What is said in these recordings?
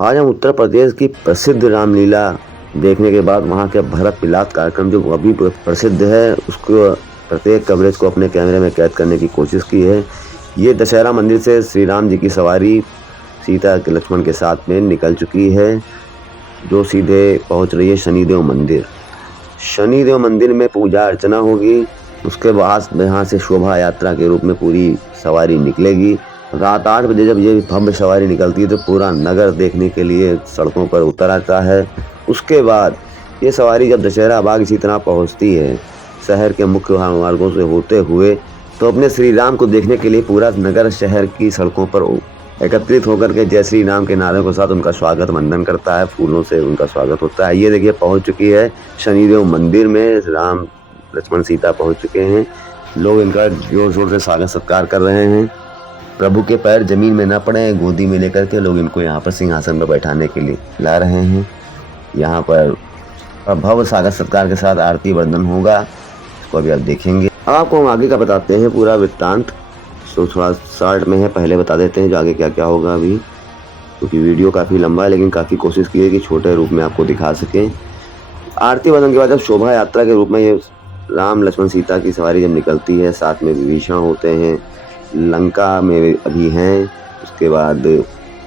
आज हम उत्तर प्रदेश की प्रसिद्ध रामलीला देखने के बाद वहाँ के भरत मिलाप कार्यक्रम जो अभी प्रसिद्ध है उसको प्रत्येक कवरेज को अपने कैमरे में कैद करने की कोशिश की है। ये दशहरा मंदिर से श्री राम जी की सवारी सीता के लक्ष्मण के साथ में निकल चुकी है, जो सीधे पहुँच रही है शनिदेव मंदिर। शनिदेव मंदिर में पूजा अर्चना होगी, उसके बाद यहाँ से शोभा यात्रा के रूप में पूरी सवारी निकलेगी। रात 8 बजे जब ये भव्य सवारी निकलती है तो पूरा नगर देखने के लिए सड़कों पर उतर आता है। उसके बाद ये सवारी जब दशहरा बाग इसी तरह पहुँचती है शहर के मुख्य मार्गों से होते हुए, तो अपने श्री राम को देखने के लिए पूरा नगर शहर की सड़कों पर एकत्रित होकर के जय श्री राम के नारों के साथ उनका स्वागत वंदन करता है, फूलों से उनका स्वागत होता है। ये देखिए पहुँच चुकी है शनिदेव मंदिर में, राम लक्ष्मण सीता पहुँच चुके हैं। लोग इनका जोर शोर से स्वागत सत्कार कर रहे हैं। प्रभु के पैर जमीन में न पड़े, गोदी में लेकर के लोग इनको यहाँ पर सिंहासन पर बैठाने के लिए ला रहे हैं। यहाँ पर भव्य स्वागत सत्कार के साथ आरती वर्णन होगा, इसको अभी आप देखेंगे। अब आपको हम आगे का बताते हैं पूरा वृत्तांत, तो थोड़ा शॉर्ट में है, पहले बता देते हैं जो आगे क्या क्या होगा अभी, क्योंकि वीडियो काफ़ी लंबा है लेकिन काफ़ी कोशिश की है कि छोटे रूप में आपको दिखा सकें। आरती वर्णन के बाद जब शोभा यात्रा के रूप में ये राम लक्ष्मण सीता की सवारी जब निकलती है, साथ में विभीषण होते हैं, लंका में अभी हैं। उसके बाद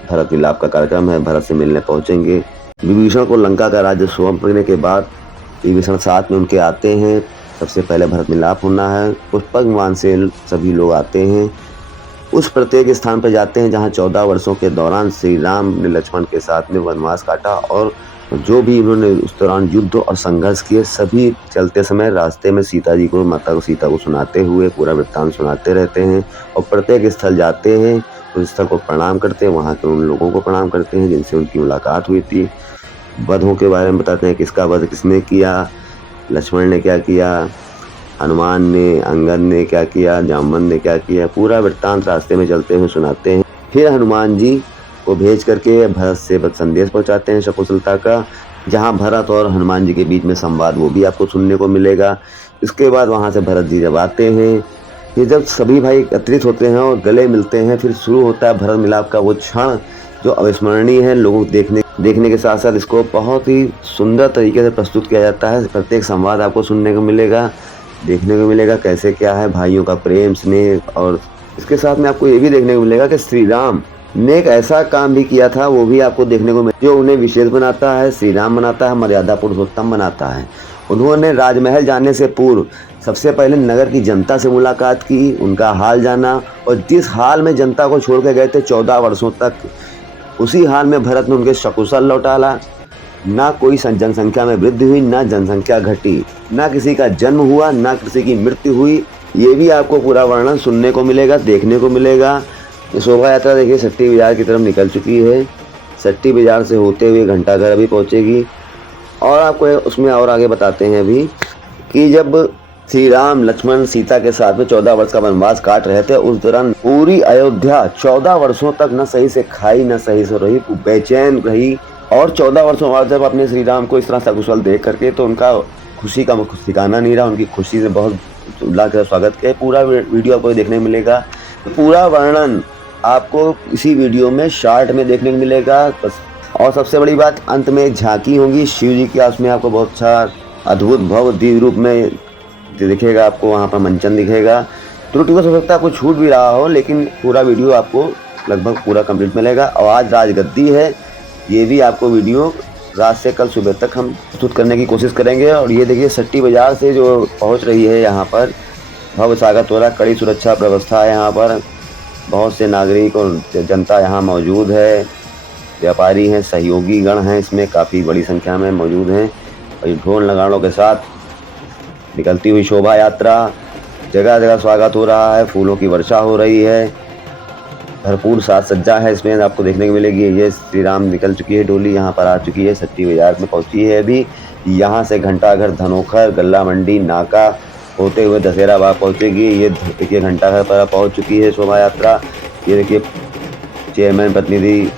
भरत मिलाप का कार्यक्रम है, भरत से मिलने पहुंचेंगे। विभीषण को लंका का राज्य सौंपने के बाद विभीषण साथ में उनके आते हैं। सबसे पहले भरत मिलाप होना है, पुष्पक विमान से सभी लोग आते हैं, उस प्रत्येक स्थान पर जाते हैं जहां 14 वर्षों के दौरान श्री राम ने लक्ष्मण के साथ में वनवास काटा और जो भी उन्होंने उस दौरान युद्ध और संघर्ष किए, सभी चलते समय रास्ते में सीता को सीता को सुनाते हुए पूरा वृत्तांत सुनाते रहते हैं। और प्रत्येक स्थल जाते हैं, उस स्थल को प्रणाम करते हैं, वहाँ के उन लोगों को प्रणाम करते हैं जिनसे उनकी मुलाकात हुई थी। वधों के बारे में बताते हैं, किसका वध किसने किया, लक्ष्मण ने क्या किया, हनुमान ने, अंगद ने क्या किया, जामवंत ने क्या किया, पूरा वृत्तांत रास्ते में चलते हुए सुनाते हैं। फिर हनुमान जी को भेज करके भरत से संदेश पहुंचाते हैं शकुशलता का, जहां भरत और हनुमान जी के बीच में संवाद वो भी आपको सुनने को मिलेगा। इसके बाद वहां से भरत जी जब आते हैं, फिर जब सभी भाई एकत्रित होते हैं और गले मिलते हैं, फिर शुरू होता है भरत मिलाप का वो क्षण जो अविस्मरणीय है। लोगों देखने के साथ साथ इसको बहुत ही सुंदर तरीके से प्रस्तुत किया जाता है। प्रत्येक संवाद आपको सुनने को मिलेगा, देखने को मिलेगा कैसे क्या है भाइयों का प्रेम स्नेह। और इसके साथ में आपको ये भी देखने को मिलेगा कि श्री राम ने एक ऐसा काम भी किया था, वो भी आपको देखने को मिलेगा जो उन्हें विशेष बनाता है, श्री राम बनाता है, मर्यादा पुरुषोत्तम बनाता है। उन्होंने राजमहल जाने से पूर्व सबसे पहले नगर की जनता से मुलाकात की, उनका हाल जाना, और जिस हाल में जनता को छोड़ के गए थे 14 वर्षों तक, उसी हाल में भरत ने उनके सकुशल लौटाला। ना कोई जनसंख्या में वृद्धि हुई, ना जनसंख्या घटी, ना किसी का जन्म हुआ, ना किसी की मृत्यु हुई। ये भी आपको पूरा वर्णन सुनने को मिलेगा, देखने को मिलेगा। शोभा यात्रा देखिए सट्टी बाजार की तरफ निकल चुकी है, सट्टी बाजार से होते हुए घंटाघर अभी पहुंचेगी। और आपको उसमें और आगे बताते हैं अभी कि जब श्री राम लक्ष्मण सीता के साथ में 14 वर्ष का वनवास काट रहे थे, उस दौरान पूरी अयोध्या 14 वर्षों तक न सही से खाई न सही से रही, बेचैन रही। और 14 वर्षों बाद जब अपने श्री राम को इस तरह सकुशल देख करके, तो उनका खुशी का ठिकाना नहीं रहा, उनकी खुशी से बहुत उल्लास के स्वागत किया। पूरा वीडियो आपको देखने मिलेगा, पूरा वर्णन आपको इसी वीडियो में शॉर्ट में देखने को मिलेगा। और सबसे बड़ी बात, अंत में एक झांकी होगी शिव जी की, उसमें आपको बहुत अच्छा अद्भुत भव्य दिव्य रूप में दिखेगा, आपको वहाँ पर मंचन दिखेगा। त्रुटि हो सकता है कुछ छूट भी रहा हो, लेकिन पूरा वीडियो आपको लगभग पूरा कंप्लीट मिलेगा। और आज राजगद्दी है, ये भी आपको वीडियो रात से कल सुबह तक हम प्रस्तुत करने की कोशिश करेंगे। और ये देखिए सट्टी बाजार से जो पहुँच रही है, यहाँ पर भव्य स्वागत हो रहा है, कड़ी सुरक्षा व्यवस्था है, यहाँ पर बहुत से नागरिक और जनता यहाँ मौजूद है, व्यापारी हैं, सहयोगी गण हैं, इसमें काफ़ी बड़ी संख्या में मौजूद हैं। और ढोल नगाड़ों के साथ निकलती हुई शोभा यात्रा, जगह जगह स्वागत हो रहा है, फूलों की वर्षा हो रही है, भरपूर साज सज्जा है इसमें आपको देखने को मिलेगी। ये श्री राम निकल चुकी है डोली, यहाँ पर आ चुकी है, सट्टी बाजार में पहुँची है अभी। यहाँ से घंटाघर, धनोखर, गल्ला मंडी, नाका होते हुए दशहरा बाग पहुँचेगी। ये देखिए घंटाघर पर पहुँच चुकी है शोभा यात्रा। ये देखिए चेयरमैन प्रतिनिधि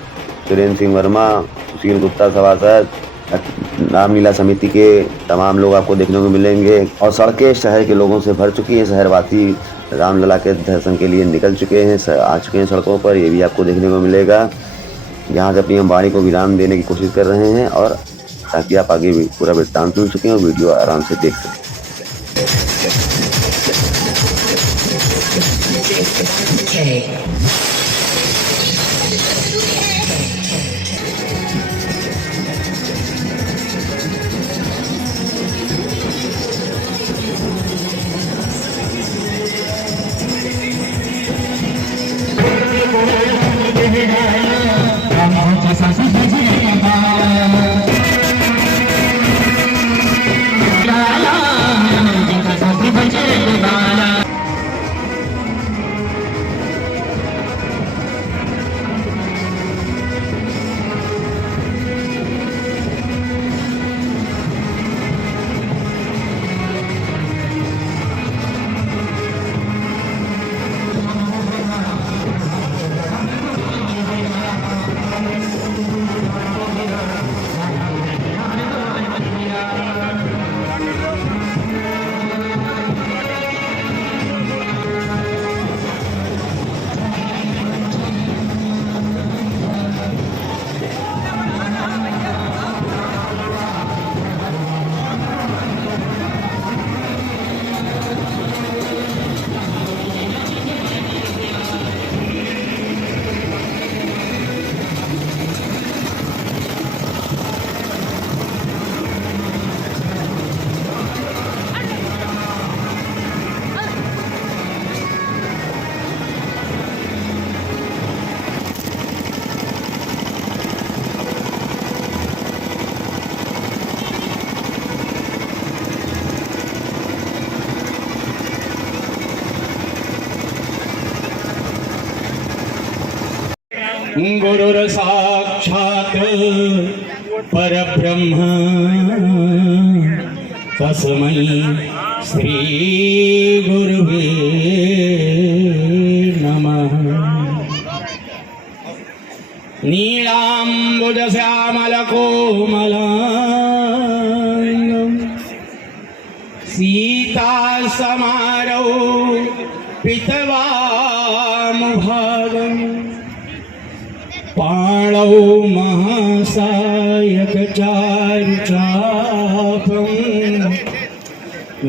सुरेंद्र सिंह वर्मा, सुशील गुप्ता सभासद, रामलीला समिति के तमाम लोग आपको देखने को मिलेंगे। और सड़कें शहर के लोगों से भर चुकी हैं, शहरवासी रामलला के दर्शन के लिए निकल चुके हैं, आ चुके हैं सड़कों पर, ये भी आपको देखने को मिलेगा। यहाँ से अपनी हम वाणी को विराम देने की कोशिश कर रहे हैं, और ताकि आप आगे भी पूरा वृत्तांत सुन सकें और वीडियो आराम से देख सकें। गुरुर साक्षात् परब्रह्म तस्मै श्री गुरुवे नमः। नीलाम्बुज श्यामल कोमलांगं सीता समारौ पितवामुभागम् पाणौ महासायक चारुचापं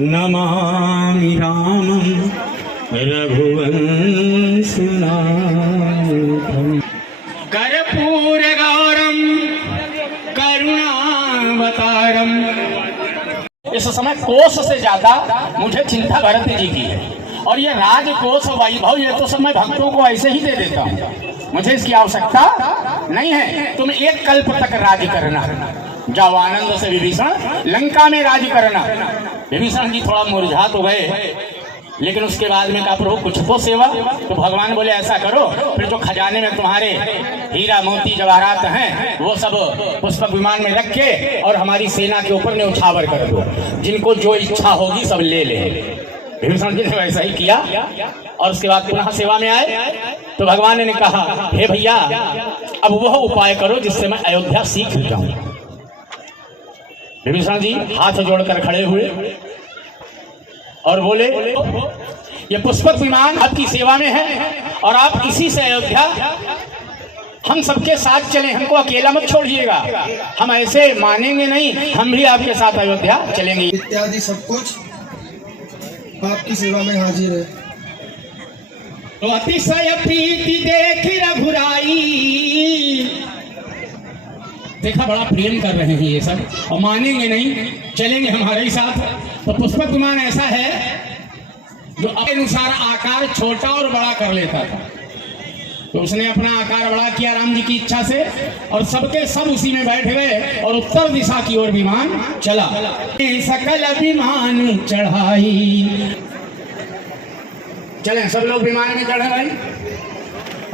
नमामि रामं रघुवंशनाथम्। कर्पूरगौरं करुणावतारम्। इस समय कोष से ज्यादा मुझे चिंता भरत जी की है, और ये राजकोष वैभव ये तो सब मैं भक्तों को ऐसे ही दे देता हूँ, मुझे इसकी आवश्यकता नहीं है। तुम एक कल्प तक राज करना, जाओ आनंद से विभीषण लंका में राज करना। विभीषण जी थोड़ा मुरझा तो गए, लेकिन उसके बाद में कहा प्रभु कुछ तो सेवा। तो भगवान बोले ऐसा करो, फिर जो खजाने में तुम्हारे हीरा मोती जवाहरात हैं वो सब पुष्पक विमान में रख के और हमारी सेना के ऊपर न्यौछावर कर दो, जिनको जो इच्छा होगी सब ले ले। विभीषण जी ने वैसा ही किया, और उसके बाद पुनः सेवा में आए तो भगवान ने कहा हे भैया अब वह उपाय करो जिससे मैं अयोध्या सीख जाऊं। विभीषण जी हाथ जोड़कर खड़े हुए और बोले ये पुष्पक विमान आपकी सेवा में है, और आप इसी से अयोध्या हम सबके साथ चलें, हमको अकेला मत छोड़िएगा, हम ऐसे मानेंगे नहीं, हम भी आपके साथ अयोध्या चलेंगे। इत्यादि सब कुछ आपकी सेवा में हाजिर है। तो अतिशय प्रीति देख रघुराई, देखा बड़ा प्रेम कर रहे हैं ये सब, और मानेंगे नहीं, चलेंगे हमारे ही साथ। तो पुष्पक विमान ऐसा है जो अपने अनुसार आकार छोटा और बड़ा कर लेता था, तो उसने अपना आकार बड़ा किया राम जी की इच्छा से, और सबके सब उसी में बैठ गए और उत्तर दिशा की ओर विमान चला। सकल विमान चढ़ाई, चलें सब लोग विमान में चढ़े भाई।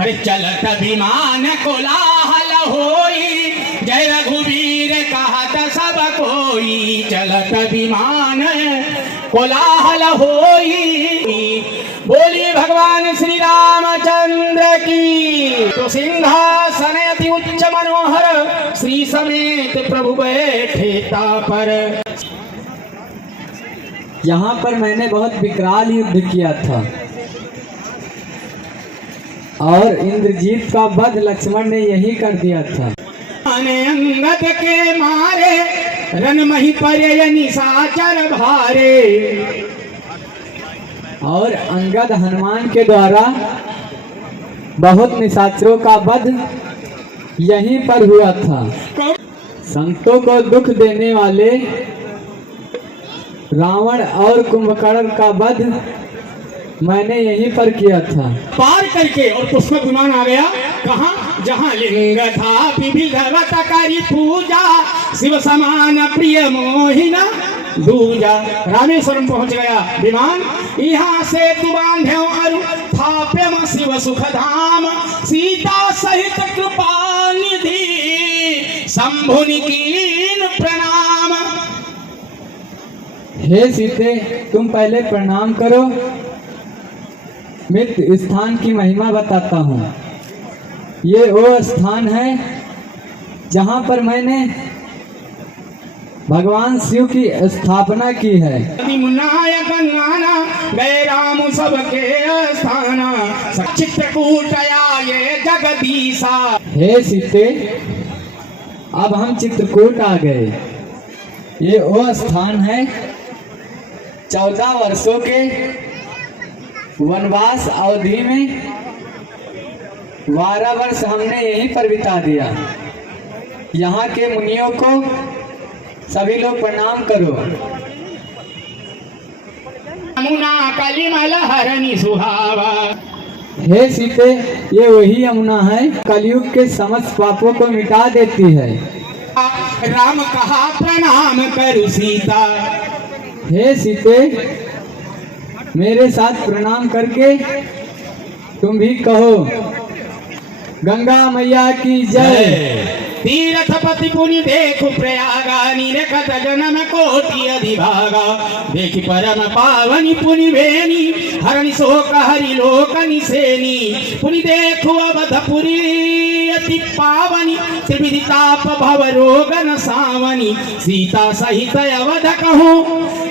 अरे चलत विमान कोलाहल होई, जय रघुवीर कहत सब कोई, चलत विमान कोलाहल होई, बोलिए भगवान श्री रामचंद्र की। तो सिंहासन अति उच्च मनोहर श्री समेत प्रभु बैठे तापर। यहाँ पर मैंने बहुत विकराल युद्ध किया था, और इंद्रजीत का वध लक्ष्मण ने यही कर दिया था। अंगद के मारे रन मही पर निशाचर भारे। और अंगद हनुमान के द्वारा बहुत निशाचरों का वध यहीं पर हुआ था। संतों को दुख देने वाले रावण और कुंभकर्ण का वध मैंने यहीं पर किया था। पार करके और पुष्पक विमान आ गया कहाँ, जहाँ लिंग था विविधवतकारी पूजा, शिव समान प्रिय मोहिना दूजा। रामेश्वरम पहुंच गया विमान, यहाँ से तू बांधे अरु थाप्यम शिव सुख धाम, सीता सहित कृपा निधि शंभुनि कीन प्रणाम। हे सीते, तुम पहले प्रणाम करो। मैं स्थान की महिमा बताता हूँ। ये वो स्थान है जहाँ पर मैंने भगवान शिव की स्थापना की है। मुन्नायक नाना गए राम सबके स्थाना, चित्रकूटया ये जगदीशा। हे सीते, अब हम चित्रकूट आ गए। ये वो स्थान है 14 वर्षों के वनवास अवधि में 12 वर्ष हमने यहीं पर बिता दिया। यहाँ के मुनियों को सभी लोग प्रणाम करो। यमुना कलिमल हरनि सुहावा। हे सीते, ये वही यमुना है कलयुग के समस्त पापों को मिटा देती है। राम कहा प्रणाम करू सीता। हे सीते, मेरे साथ प्रणाम करके तुम भी कहो, गंगा मैया की जय। तीर्थपति पुनि देखु प्रयागा, निरखत जन्म कोटि अधिभागा। देखि परम पावनि पुनि भेनी, हरणि शोक हरि लोक निसेनी। पुनि देखु अवधपुरी अति पावनि, त्रिविधि ताप भव रोग न सावनि। सीता सहित अवध कहूँ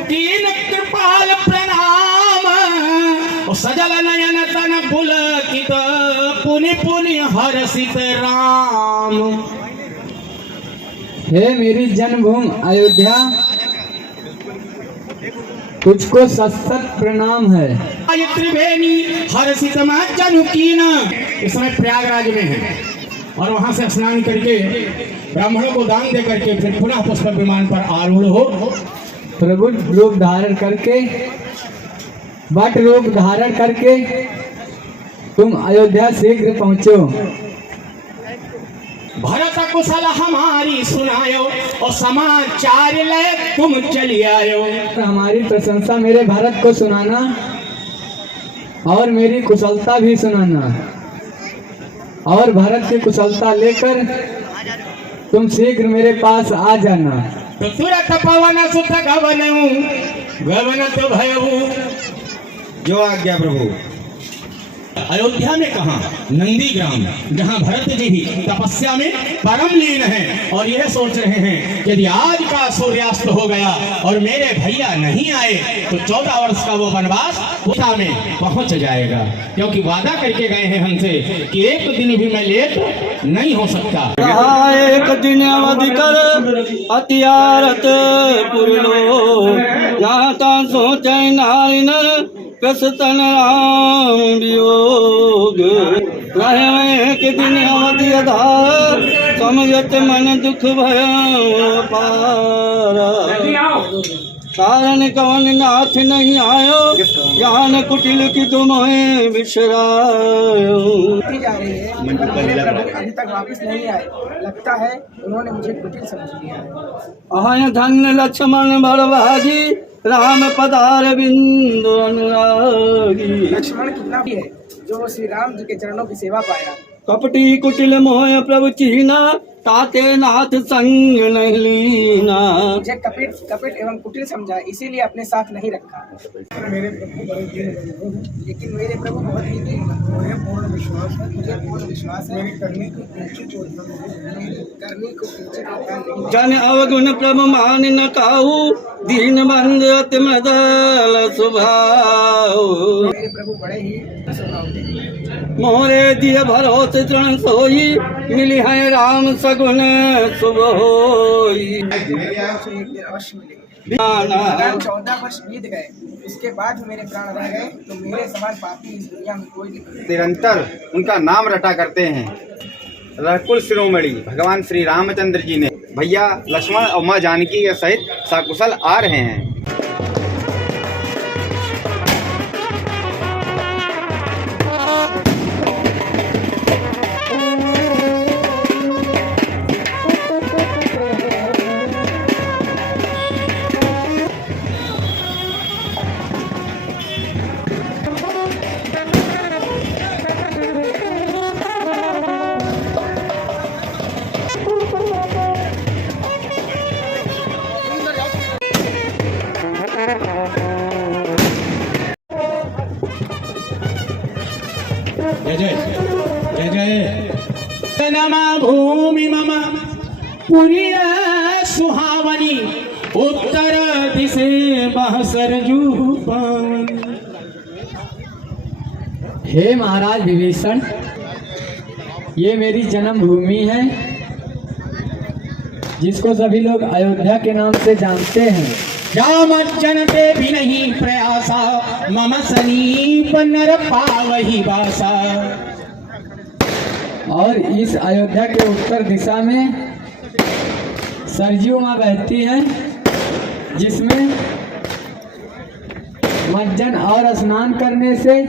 कीन कृपाल प्रणाम, सजल नयन तन पुलकित पुनि पुनि हर्षित राम। हे मेरी जन्मभूमि अयोध्या, तुझको सशत प्रणाम है। त्रिवेणी हर्षित जनु कीन। इस समय प्रयागराज में है और वहां से स्नान करके ब्राह्मणों को दान दे करके फिर पुनः पुष्पक विमान पर आरूढ़ हो। प्रभु रूप धारण करके, वट रूप धारण करके तुम अयोध्या शीघ्र पहुंचो। भरत कुशल हमारी सुनायो, और समाचार ले तुम चली आयो। हमारी प्रशंसा मेरे भारत को सुनाना और मेरी कुशलता भी सुनाना, और भारत की कुशलता लेकर तुम शीघ्र मेरे पास आ जाना। तो तुरंत पवन सुत गवनऊ, गवन तो भयऊ। जो आज्ञा प्रभु। अयोध्या में कहा, नंदीग्राम, जहाँ भरत जी भी तपस्या में परम लीन हैं और यह सोच रहे हैं कि यदि आज का सूर्यास्त हो गया और मेरे भैया नहीं आए तो 14 वर्ष का वो वनवास पूरा में पहुंच जाएगा, क्योंकि वादा करके गए हैं हमसे कि एक दिन भी मैं लेट नहीं हो सकता। एक दिन अवधि कर अतियारत पुरलो, यहाँ ता सोचे नारी नर कसतन राम वियोग। रहे एक दिन अवधि आधार, समझत मन दुख भय पारा। कारण कवन नाथ नहीं आयो, ज्ञान कुटिल की तुम बिसरायो। जा रही है, अभी तक वापस नहीं आए। लगता है उन्होंने मुझे कुटिल समझ लिया है। अहय धन्य लक्ष्मण बड़भागी, राम पदार बिंदु अनुरागी। लक्ष्मण कितना भी है जो श्री राम जी के चरणों की सेवा पाया। कपटी कुटिल मोह प्रभु चीना, ताते नाथ संग नहीं लीना। मुझे कपट कपट एवं कुटिल समझा, इसीलिए अपने साथ नहीं रखा। मेरे प्रभु बड़े दीनबंधु हैं। लेकिन मेरे प्रभु बहुत ही दीनबंधु मुझे हैं। पूर्ण विश्वास है, मुझे पूर्ण विश्वास है, मेरी करनी को किंचित योजना नहीं है। करनी को किंचित आधार नहीं। जन अवगुण प्रभु मान न काहू, दीन बंधु अति मृदुल स्वभाव। मेरे प्रभु बड़े ही स्वभाव के हैं। मोरे दिय भरोस तृण सोई, मिली है राम सगुन शुभ होई। मुझे एक दिन अवश्य मिलेगी। ध्यान अगर 14 वर्ष बीत गए, उसके बाद भी मेरे प्राण रह गए, तो मेरे समान पापी इस दुनिया में कोई नहीं। निरंतर उनका नाम रटा करते हैं। रघुकुल शिरोमणि भगवान श्री रामचंद्र जी ने भैया लक्ष्मण और माँ जानकी के सहित सकुशल आ रहे हैं। जय जय जय जय नम भूमि मम पुरी सुहावनी, उत्तर दिशे बह सरजू पावन। हे महाराज विभीषण, ये मेरी जन्मभूमि है, जिसको सभी लोग अयोध्या के नाम से जानते हैं। राम जनते भी नहीं प्रयासा, मम सनीप नर पावही बासा। और इस अयोध्या के उत्तर दिशा में सरजू माँ बहती है, जिसमें मज्जन और स्नान करने से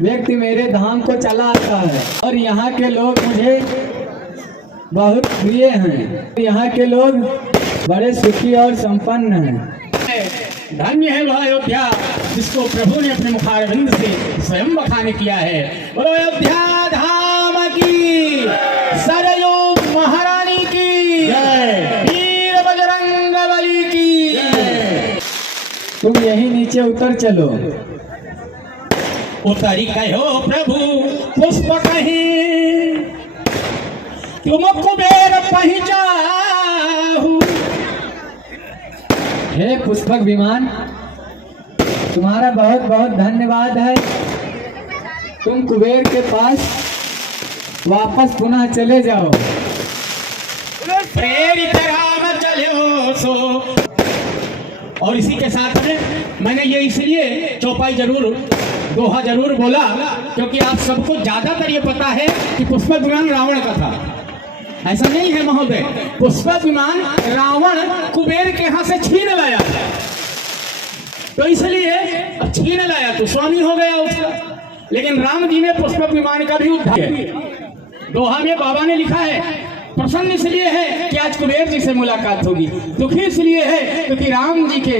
व्यक्ति मेरे धाम को चला आता है। और यहाँ के लोग मुझे बहुत प्रिय हैं। यहाँ के लोग बड़े सुखी और संपन्न हैं। धन्य है वह अयोध्या जिसको प्रभु ने अपने मुखारविंद से स्वयं बखान किया है। और अयोध्या धाम की, सरयू महारानी की, वीर बजरंग बली की। तुम यही नीचे उतर चलो। उतरी कहो प्रभु पुष्प कहीं, तुम कुबेर पहुँचाहु। हे पुष्पक विमान, तुम्हारा बहुत बहुत धन्यवाद है। तुम कुबेर के पास वापस पुनः चले जाओ। प्रेरित राम चलो सो। और इसी के साथ में मैंने ये इसलिए चौपाई जरूर, दोहा जरूर बोला, क्योंकि आप सबको ज्यादातर ये पता है कि पुष्पक विमान रावण का था। ऐसा नहीं है महोदय, पुष्पक विमान रावण कुबेर के यहाँ से छीन लाया, तो इसलिए छीन लाया तो स्वामी हो गया उसका। लेकिन राम जी ने पुष्पक विमान का भी उद्धार किया। दोहा में बाबा ने लिखा है, प्रसन्न इसलिए है कि आज कुबेर जी से मुलाकात होगी, दुखी इसलिए है क्योंकि राम जी के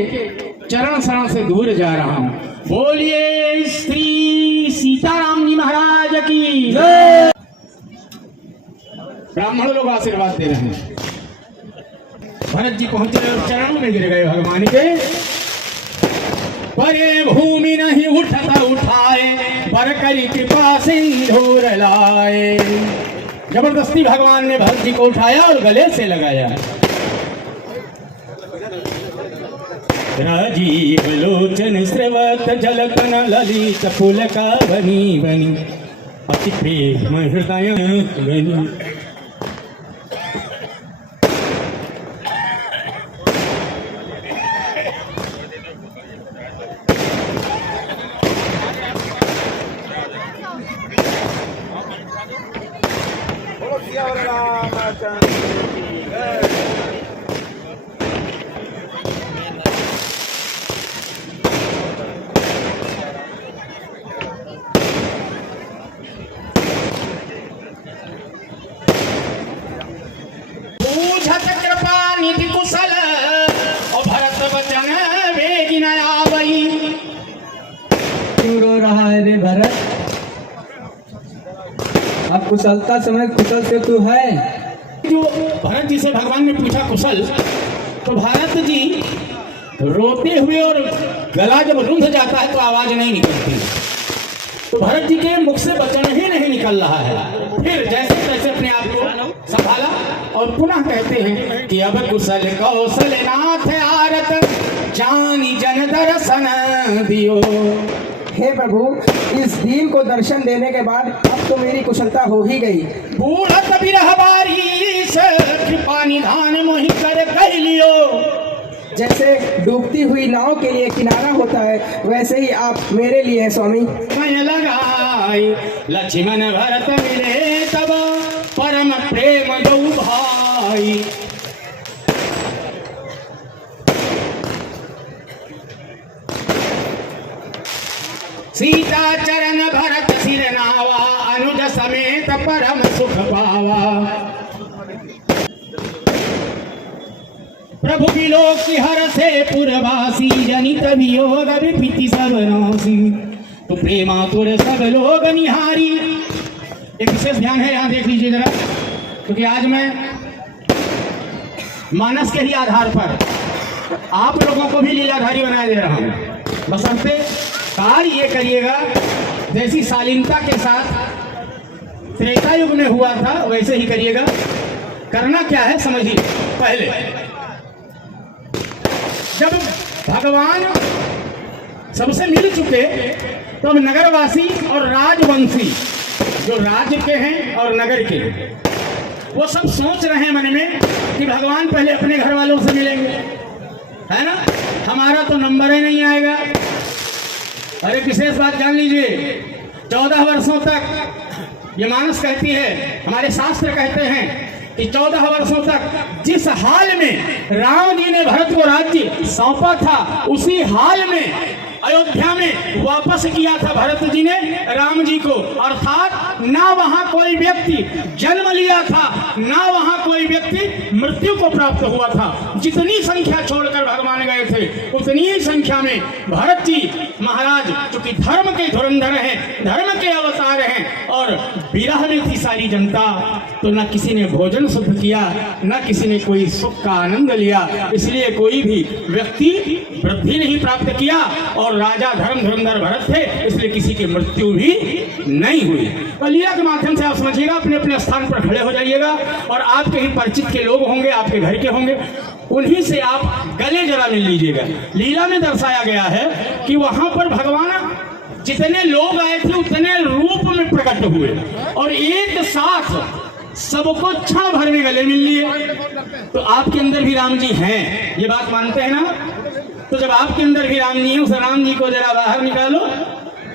चरण शरण से दूर जा रहा हूँ। बोलिए श्री सीताराम जी महाराज की जय। ब्राह्मण लोग आशीर्वाद दे रहे हैं। भरत जी पहुंचे और चरणों में गिर गए भगवान के। परे भूमि नहीं उठता उठाए, पर करी कृपा सिंधूर लाए। जबरदस्ती भगवान ने भरत जी को उठाया और गले से लगाया। राजीव लोचन श्रवत जलकन ललित पुलका बनी बनी, अति प्रेम हृदय बनी। पूछत कृपा निधि कुशल, और भरत वचन वेगी न आवई। क्यों रो रहा है रे भरत? अब कुशलता समय कुशल से तू है। जो भरत जी से भगवान ने पूछा कुशल, तो भरत जी रोते हुए और गला जब रुंध जाता है तो आवाज नहीं निकलती, तो भरत जी के मुख से वचन ही नहीं निकल रहा है। फिर जैसे तैसे अपने आप को संभाला और पुनः कहते हैं कि अब कुशल कौशल नाथ आरत जानी जन दर्शन दियो। हे प्रभु, इस दीन को दर्शन देने के बाद अब तो मेरी कुशलता हो ही गई। बूढ़ कबीर हमारी से कृपा निधान मोहि कर कह लियो। जैसे डूबती हुई नाव के लिए किनारा होता है, वैसे ही आप मेरे लिए हैं स्वामी। मैं लगाई लक्ष्मण भरत मिले तब परम प्रेम दो भाई। सीता चरण भरत सिर नावा अनुज समेत परम सुख पावा। प्रभु विलोक की हर से पुरवासी जनित वियोग विपीति सब नासी। तो प्रेमातुर सब लोग निहारी। एक विशेष ध्यान है, यहाँ देख लीजिए जरा, क्योंकि आज मैं मानस के ही आधार पर आप लोगों को भी लीलाधारी बनाया दे रहा हूँ। बशर्ते कार्य ये करिएगा जैसी शालीनता के साथ त्रेता युग में हुआ था वैसे ही करिएगा। करना क्या है समझिए। पहले जब भगवान सबसे मिल चुके तो अब नगरवासी और राजवंशी जो राज्य के हैं और नगर के, वो सब सोच रहे हैं मन में कि भगवान पहले अपने घर वालों से मिलेंगे, है ना, हमारा तो नंबर ही नहीं आएगा। अरे विशेष बात जान लीजिए, 14 वर्षों तक ये मानस कहती है, हमारे शास्त्र कहते हैं कि 14 वर्षों तक जिस हाल में राम जी ने भरत को राज्य सौंपा था, उसी हाल में अयोध्या में वापस किया था भरत जी ने राम जी को। अर्थात ना वहां कोई व्यक्ति जन्म लिया था, ना वहां कोई व्यक्ति मृत्यु को प्राप्त हुआ था। जितनी संख्या छोड़कर भगवान गए थे उतनी ही संख्या में भरत जी महाराज, चूंकि धर्म के धुरंधर हैं, धर्म के अवतार हैं, और विरह में थी सारी जनता, तो न किसी ने भोजन शुद्ध किया, न किसी ने कोई सुख का आनंद लिया। इसलिए कोई भी व्यक्ति वृद्धि नहीं प्राप्त किया, और राजा धर्म धुरंधर भरत थे, इसलिए किसी की मृत्यु भी नहीं हुई। तो लीला के माध्यम से आप समझिएगा, अपने अपने स्थान पर खड़े हो जाइएगा, और आपके ही परिचित के लोग होंगे, आपके घर के होंगे, उन्हीं से आप गले जरा मिल लीजिएगा। लीला में दर्शाया गया है कि वहां पर भगवान जितने लोग आए थे उतने रूप में प्रकट हुए, और एक साथ सबको क्षण भर में गले मिल लिए। तो आपके अंदर भी राम जी हैं, ये बात मानते हैं ना? तो जब आपके अंदर भी राम जी है, उस राम जी को जरा बाहर निकालो।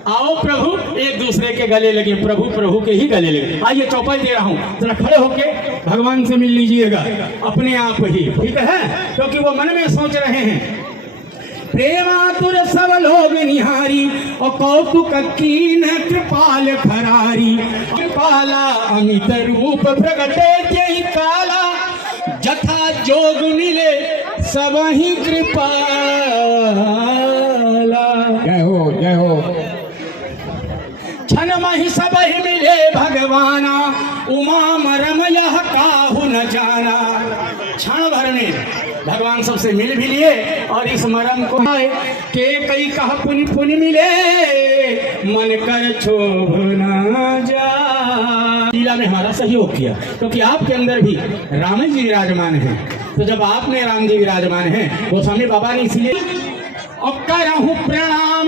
आओ प्रभु एक दूसरे के गले लगे, प्रभु प्रभु के ही गले लगे। आइए चौपाई दे रहा हूँ, जरा खड़े होके भगवान से मिल लीजिएगा अपने आप ही, ठीक है? क्योंकि वो मन में सोच रहे हैं। प्रेमातुर सब लोग निहारी, और कौतुक कीन कृपाल खरारी। कृपाला अमित रूप प्रगटे त्यहि काला, जथा जोग मिले सब ही कृपाला। जय हो, जय हो। क्षण महि सब ही मिले भगवाना, उमा मरम यह काहू न जाना। क्षण भर में भगवान सबसे मिल भी लिए, और इस मरम को के कई कह पुनि पुनि मिले, मन कर क्षोभ न जा। लीला में हमारा सहयोग किया, क्योंकि आपके अंदर भी राम जी विराजमान हैं। तो जब आप में राम जी विराजमान हैं, गोस्वामी बाबा ने इसीलिए और करहु प्रणाम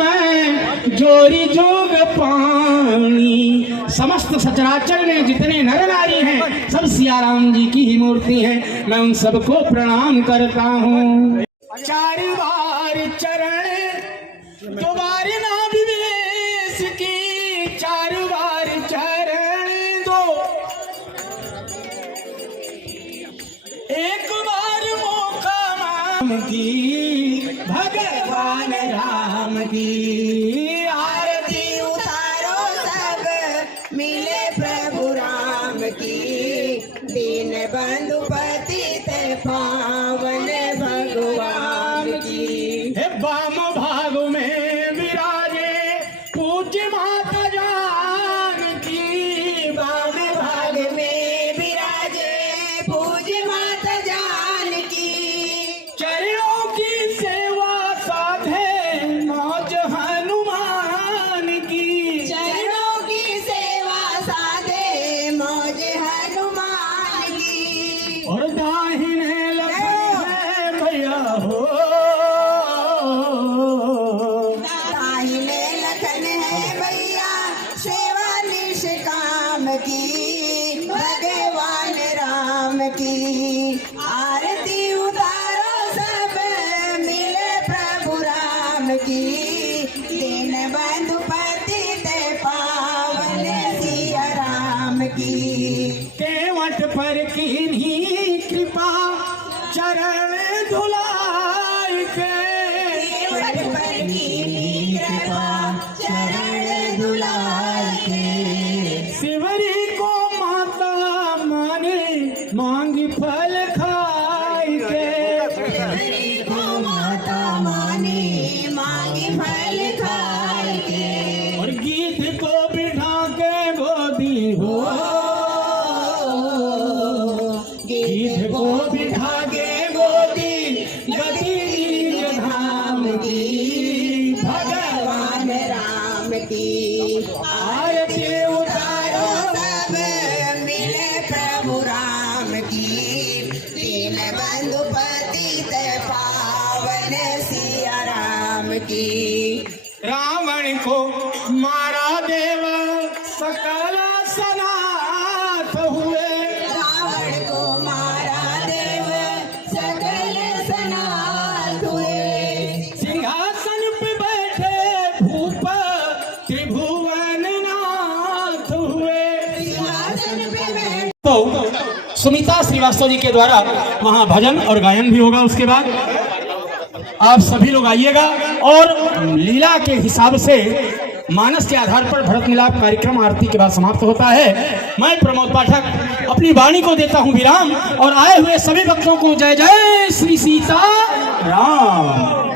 जोरी जोग पानी। समस्त सचराचर में जितने नर नारी हैं, सब सिया राम जी की ही मूर्ति हैं। मैं उन सबको प्रणाम करता हूँ। 4 बार चरण 2 बार ना विवेश की, 4 बार चरण 2, 1 बार मौका नाम की, भगवान राम की आरती उतारो सब मिले प्रभु राम की, दीन बंधु पतित पावन भगवान की। हे वाम भाग में विराजे पूज्य माता जान की, वाम लीने लखन है भैया सेवा निष्काम की भगवान राम की आरती उतारो सब मिले प्रभु राम की दीन बंधु पतित पावन सिया राम की केवट पर कीन्ही कृपा चरण धुलाई के केवट पर कीन्ही कृपा चरण धुलाई के शिवरी को माता माने मांगी फल खाई के हरि को माता माने मांगी फल खाए के और गीत को बिठा के गोदी हो गीत को बिठा के गोदी गति धाम की भगवान राम की आरती उतारो सब मिले प्रभु राम की दीन बंधु पतित पावन सिया राम की रावण को मारा देव सकल सनाथ हुए रावण को मारा देव सकल सनाथ हुए सिंहासन पे बैठे भूप त्रिभुवन नाथ हुए। सिंहासन पे बैठ तो सुमिता श्रीवास्तव जी के द्वारा वहाँ भजन और गायन भी होगा। उसके बाद आप सभी लोग आइएगा और लीला के हिसाब से मानस के आधार पर भरत मिलाप कार्यक्रम आरती के बाद समाप्त होता है। मैं प्रमोद पाठक अपनी वाणी को देता हूं विराम और आए हुए सभी भक्तों को जय जय श्री सीता राम।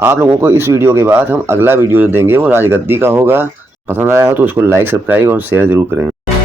आप लोगों को इस वीडियो के बाद हम अगला वीडियो जो देंगे वो राजगद्दी का होगा। पसंद आया हो तो उसको लाइक, सब्सक्राइब और शेयर जरूर करें।